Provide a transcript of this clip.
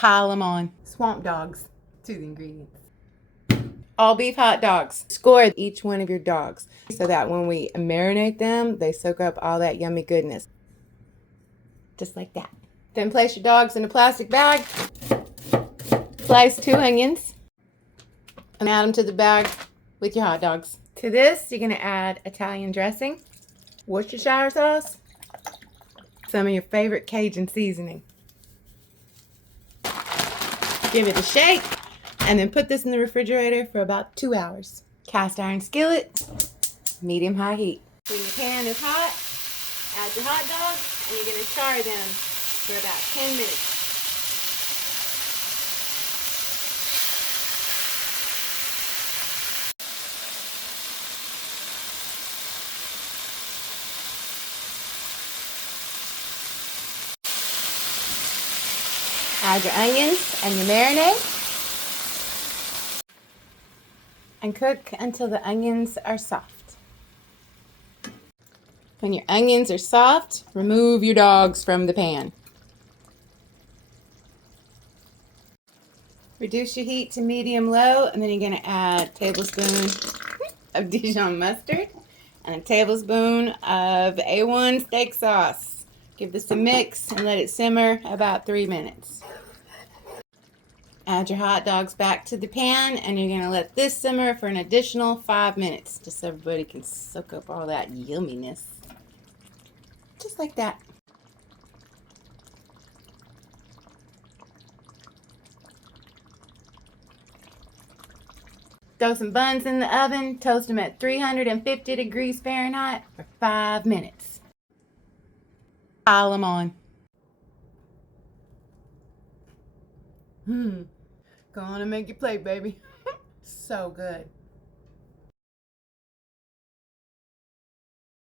Pile them on. Swamp dogs to the ingredients. All beef hot dogs. Score each one of your dogs so that when we marinate them, they soak up all that yummy goodness. Just like that. Then place your dogs in a plastic bag. Slice 2 onions and add them to the bag with your hot dogs. To this, you're going to add Italian dressing, Worcestershire sauce, some of your favorite Cajun seasoning. Give it a shake, and then put this in the refrigerator for about 2 hours. Cast iron skillet, medium-high heat. When your pan is hot, add your hot dogs, and you're going to char them for about 10 minutes. Add your onions and your marinade. And cook until the onions are soft. When your onions are soft, remove your dogs from the pan. Reduce your heat to medium-low, and then you're going to add a tablespoon of Dijon mustard and a tablespoon of A1 steak sauce. Give this a mix and let it simmer about 3 minutes. Add your hot dogs back to the pan, and you're going to let this simmer for an additional 5 minutes, just so everybody can soak up all that yumminess. Just like that. Throw some buns in the oven, toast them at 350 degrees Fahrenheit for 5 minutes. Pile them on. Go on and make your plate, baby. So good.